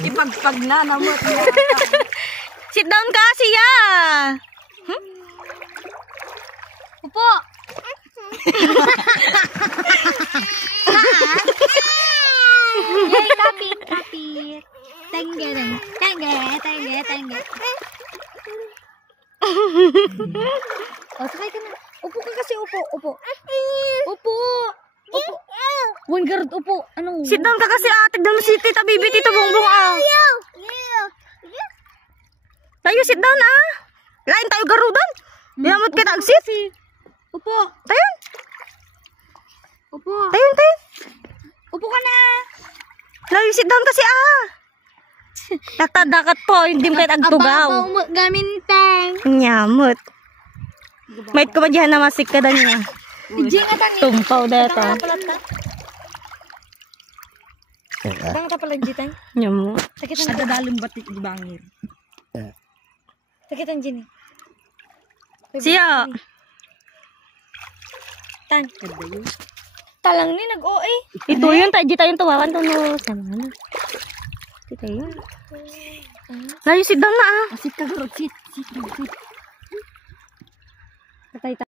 Ipagpag na namot. Sit down ka, siya. Upo. Yay, kapit, kapit. Tengge. Oh, sakay ka na. Upo ka kasi, upo. Upo. Wangard, upo. Anong? Sit down ka kasi, tignan mo si Tita Bibi, Tito Bongbong, Tayo, sit down, Lain tayo garudan. Yamot kita, sit. Upo. Tayon. Upo. Tayon. Upo ka na. Layo, sit down kasi, Dakat po, hindi mo kahit agtugaw. Ababaw mo gaminteng. Nyamot. Mait ko ba diyan na masik ka dan niya? Diyan ka tang. Tumpaw dito. Tang ka pala jitang. Nyamot. Sakit ang dadalong batik di bangir. Sakit ang jini. Siya. Tan. Talang ni nag-OA. Ito yun, tayo yung tawakan to no. Sama na. Ito yun. Layo, sit down na Sit ka garot, sit.